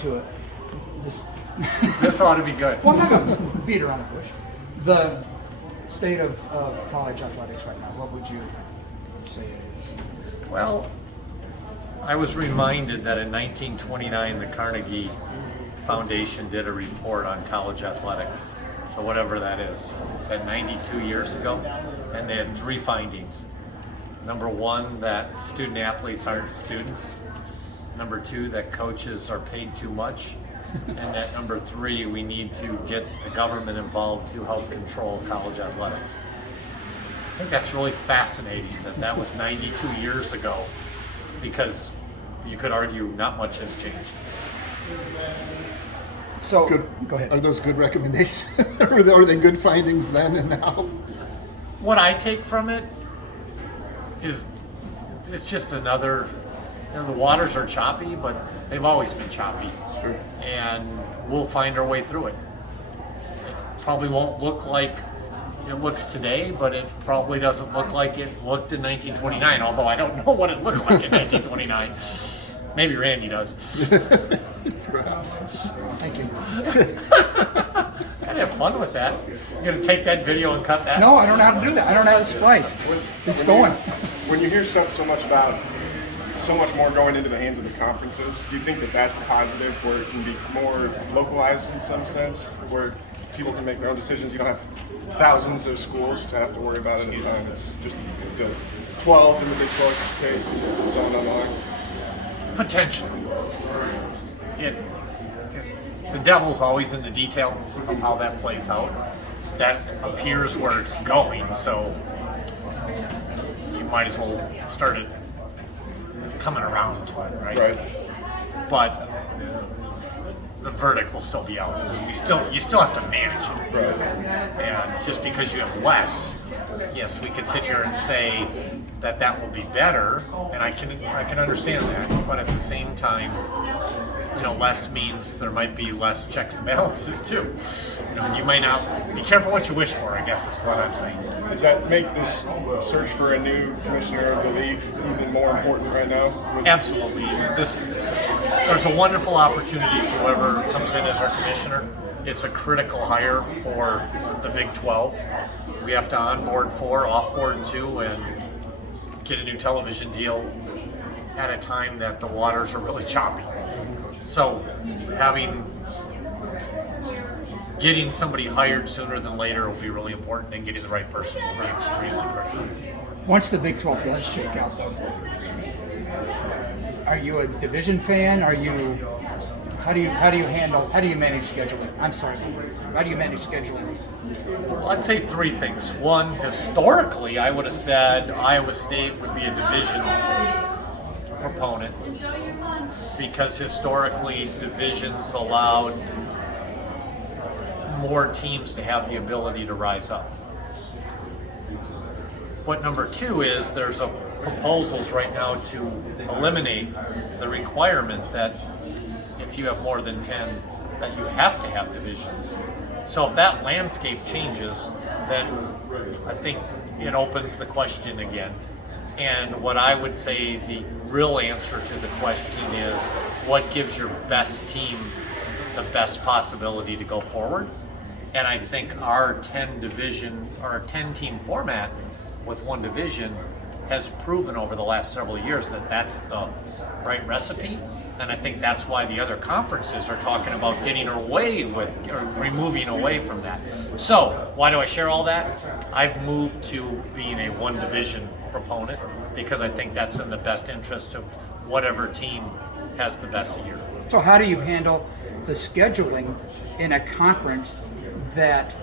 to it. This ought to be good. Well, I'm not going to beat around the bush. The state of college athletics right now, what would you say it is? Well, I was reminded that in 1929 the Carnegie Foundation did a report on college athletics. So whatever that is that 92 years ago? And they had 3 findings. Number 1, that student athletes aren't students. Number 2, that coaches are paid too much. And that number 3, we need to get the government involved to help control college athletics. I think that's really fascinating that was 92 years ago, because you could argue not much has changed. So, Good. go ahead. Are those good recommendations? Are they good findings then and now? What I take from it is it's just another, the waters are choppy, but they've always been choppy. Sure. And we'll find our way through it. It probably won't look like it looks today, but it probably doesn't look like it looked in 1929, although I don't know what it looked like in 1929. Maybe Randy does. Perhaps. Thank you. I'd have fun with that. You're going to take that video and cut that? No, I don't know how to do that. I don't know how to splice. It's going. When you hear so much about so much more going into the hands of the conferences, do you think that that's a positive, where it can be more localized in some sense, where people can make their own decisions? You don't have thousands of schools to have to worry about at a time. It's just the 12 in the Big 12's case, and so on and on. Potentially. The devil's always in the detail of how that plays out. That appears where it's going, so you might as well start it coming around to it, right? Right. But the verdict will still be out. I mean, you still have to manage it. Right. And just because you have less, yes, we could sit here and say that will be better, and I can understand that. But at the same time, less means there might be less checks and balances too. And you might not be careful what you wish for, I guess is what I'm saying. Does that make this search for a new commissioner of the league even more important right now? Absolutely. There's a wonderful opportunity for whoever comes in as our commissioner. It's a critical hire for the Big 12. We have to onboard 4, offboard 2, and get a new television deal at a time that the waters are really choppy. So getting somebody hired sooner than later will be really important, and getting the right person will be extremely critical. Once the Big 12 does shake out, though, are you a division fan? How do you manage scheduling? I'm sorry, how do you manage scheduling? Well, I'd say 3 things. 1, historically, I would have said Iowa State would be a division proponent, because historically divisions allowed more teams to have the ability to rise up. But number 2 is there's proposals right now to eliminate the requirement that if you have more than 10, that you have to have divisions. So if that landscape changes, then I think it opens the question again. And what I would say the real answer to the question is, what gives your best team the best possibility to go forward? And I think our 10-team format with 1 division has proven over the last several years that that's the right recipe. And I think that's why the other conferences are talking about getting away with, or removing away from that. So why do I share all that? I've moved to being a 1 division proponent, because I think that's in the best interest of whatever team has the best year. So how do you handle the scheduling in a conference that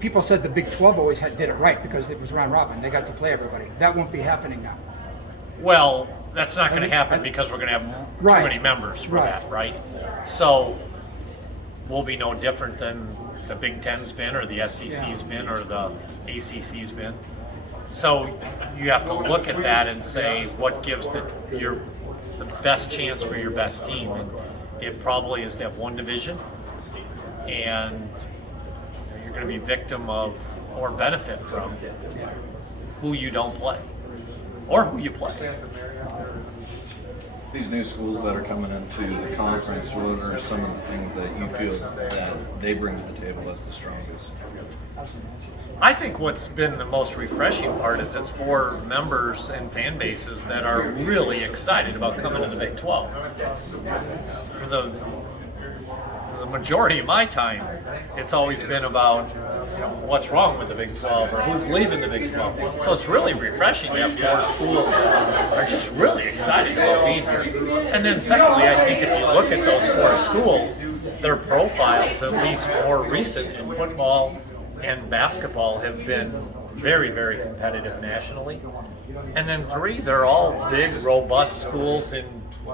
people said the Big 12 always did it right because it was round robin? They got to play everybody. That won't be happening now. Well, that's not going to happen because we're going to have too many members for that, right? So we'll be no different than the Big Ten's been, or the SEC's been, or the ACC's been. So you have to look at that and say, what gives the best chance for your best team? And it probably is to have 1 division, and you're going to be victim of, or benefit from, who you don't play or who you play. these new schools that are coming into the conference, what are some of the things that you feel that they bring to the table that's the strongest? I think what's been the most refreshing part is it's for members and fan bases that are really excited about coming to the Big 12. For the majority of my time, it's always been about what's wrong with the Big 12 or who's leaving the Big 12. So it's really refreshing to have 4 schools that are just really excited about being here. And then secondly, I think if you look at those 4 schools, their profiles, at least more recent in football and basketball, have been very, very competitive nationally. And then 3, they're all big, robust schools in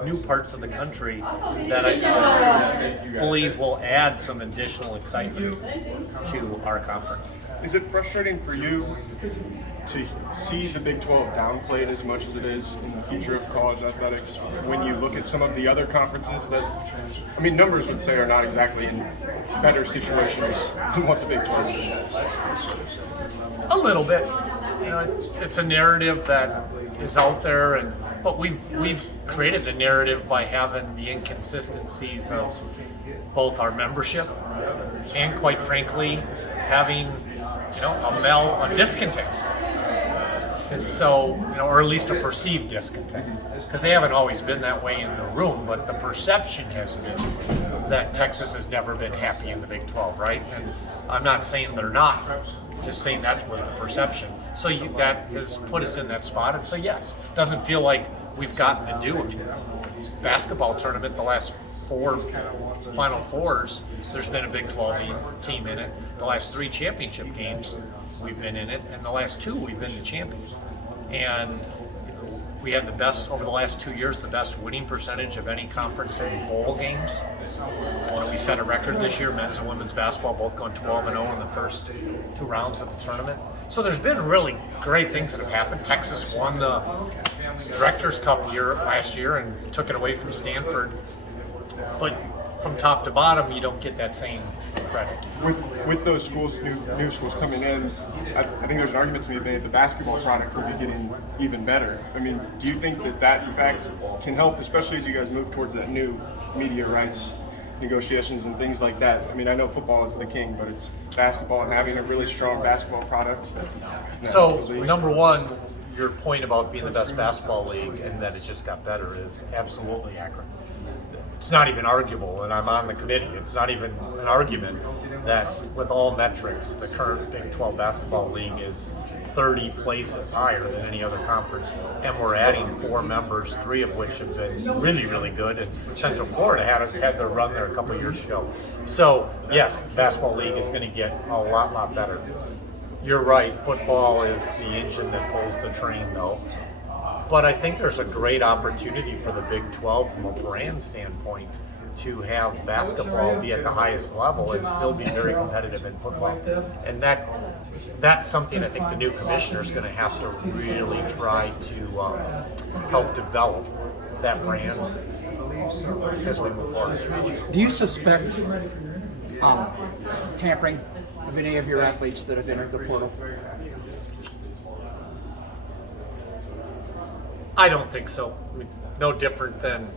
new parts of the country that I believe will add some additional excitement to our conference. Is it frustrating for you to see the Big 12 downplayed as much as it is in the future of college athletics when you look at some of the other conferences that, I mean, numbers would say are not exactly in better situations than what the Big 12 is? A little bit. It's a narrative that is out there, but we've created the narrative by having the inconsistencies of both our membership and, quite frankly, having a discontent. And so, or at least a perceived discontent, because they haven't always been that way in the room, but the perception has been that Texas has never been happy in the Big 12, right? And I'm not saying they're not, just saying that was the perception. So that has put us in that spot, and so yes, doesn't feel like we've gotten to do it. Basketball tournament, the last 4 Final Fours, there's been a Big 12 team in it. The last 3 championship games, we've been in it, and the last 2, we've been the champions. And we had the best, over the last 2 years, the best winning percentage of any conference in bowl games. We set a record this year, men's and women's basketball both going 12-0 in the first 2 rounds of the tournament. So there's been really great things that have happened. Texas won the Directors' Cup last year and took it away from Stanford. But from top to bottom, you don't get that same credit. With those schools, new schools coming in, I think there's an argument to be made the basketball product could be getting even better. I mean, do you think that in fact can help, especially as you guys move towards that new media rights negotiations and things like that? I mean, I know football is the king, but it's basketball, and having a really strong basketball product. So, number one, your point about being the best basketball league and that it just got better is absolutely accurate. It's not even arguable, and I'm on the committee. It's not even an argument that with all metrics, the current Big 12 basketball league is 30 places higher than any other conference, and we're adding 4 members, 3 of which have been really, really good. And Central Florida had their run there a couple of years ago. So yes, basketball league is going to get a lot better. You're right, football is the engine that pulls the train, though. But I think there's a great opportunity for the Big 12 from a brand standpoint to have basketball be at the highest level and still be very competitive in football. And that's something I think the new commissioner is going to have to really try to help develop that brand as we move forward. Do you suspect tampering of any of your athletes that have entered the portal? I don't think so. I mean, no different than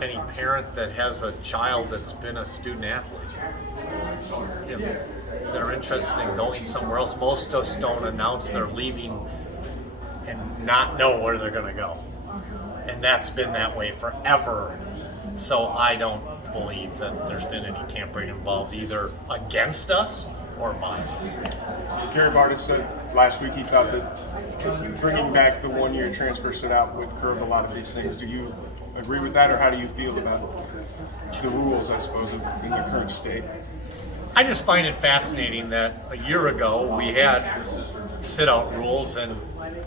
any parent that has a child that's been a student athlete. If they're interested in going somewhere else, most of us don't announce they're leaving and not know where they're going to go. And that's been that way forever. So I don't believe that there's been any tampering involved either against us or by us. Gary Bartis said last week he thought that bringing back the 1-year transfer sit out would curb a lot of these things. Do you agree with that, or how do you feel about the rules, I suppose, in the current state? I just find it fascinating that a year ago we had sit-out rules and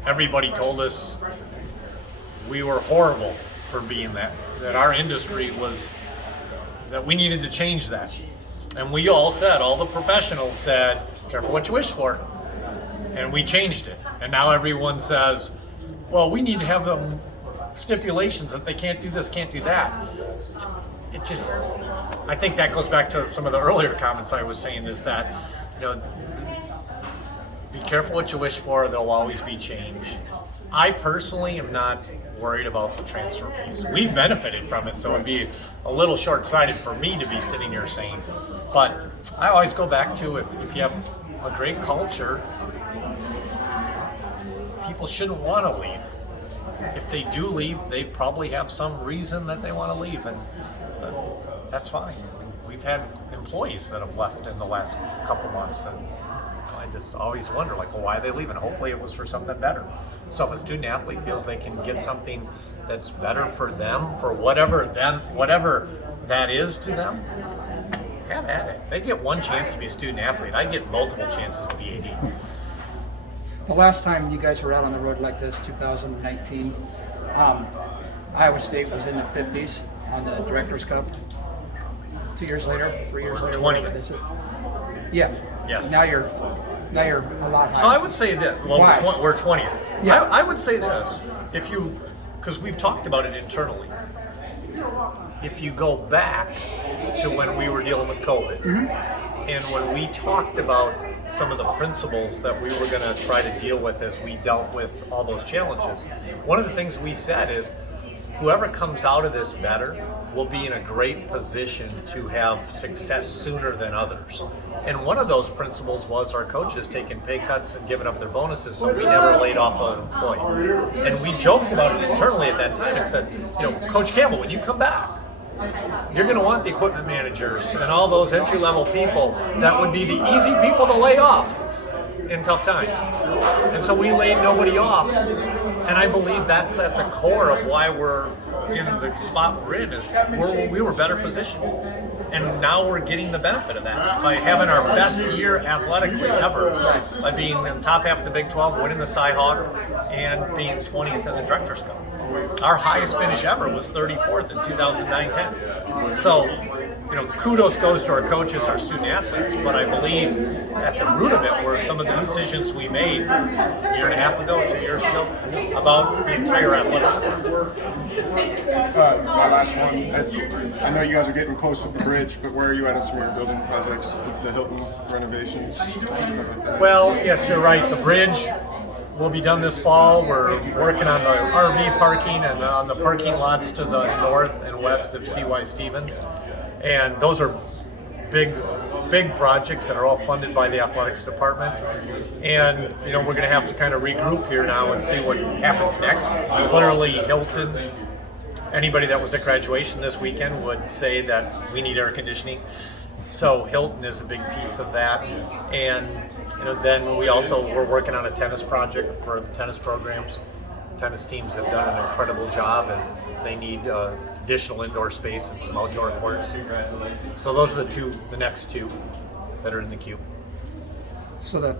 everybody told us we were horrible for being that our industry was, that we needed to change that. And we all said, all the professionals said, careful what you wish for. And we changed it. And now everyone says, well, we need to have them stipulations that they can't do this, can't do that. It just, I think that goes back to some of the earlier comments I was saying, is that, be careful what you wish for, there'll always be change. I personally am not worried about the transfer piece. We've benefited from it, so it'd be a little short-sighted for me to be sitting here saying. But I always go back to if you have a great culture, people shouldn't want to leave. If they do leave, they probably have some reason that they want to leave, and that's fine. We've had employees that have left in the last couple months, and I just always wonder, like, well, why are they leaving? Hopefully it was for something better. So if a student athlete feels they can get something that's better for them, for whatever that is to them, have at it. They get one chance to be a student athlete. I get multiple chances to be AD. The last time you guys were out on the road like this, 2019, Iowa State was in the 50s on the Directors Cup. 2 years later, 3 years later. 20th. Yeah. Yes. Now you're a lot higher. So I would say this. Well, Why? we're 20th. Yeah. I would say this. Because we've talked about it internally. If you go back to when we were dealing with COVID, and when we talked about some of the principles that we were going to try to deal with as we dealt with all those challenges, one of the things we said is whoever comes out of this better will be in a great position to have success sooner than others. And one of those principles was our coaches taking pay cuts and giving up their bonuses, so we never laid off an employee. And we joked about it internally at that time and said, Coach Campbell, when you come back, you're going to want the equipment managers and all those entry-level people that would be the easy people to lay off in tough times. And so we laid nobody off. And I believe that's at the core of why we're in the spot we're in, is we were better positioned. And now we're getting the benefit of that by having our best year athletically ever, by being in the top half of the Big 12, winning the Cy-Hawk, and being 20th in the Directors' Cup. Our highest finish ever was 34th in 2009-10. So, kudos goes to our coaches, our student athletes, but I believe at the root of it were some of the decisions we made a year and a half ago, 2 years ago, about the entire athletics department. My last one. I know you guys are getting close with the bridge, but where are you at on some of your building projects, the Hilton renovations, stuff like that? Well, yes, you're right. The bridge will be done this fall. We're working on the RV parking and on the parking lots to the north and west of CY Stevens. And those are big projects that are all funded by the athletics department. And, we're going to have to kind of regroup here now and see what happens next. Clearly, Hilton, anybody that was at graduation this weekend would say that we need air conditioning. So Hilton is a big piece of that. And, then we're working on a tennis project for the tennis programs. Tennis teams have done an incredible job, and they need additional indoor space and some outdoor courts. So those are the next two that are in the queue. So the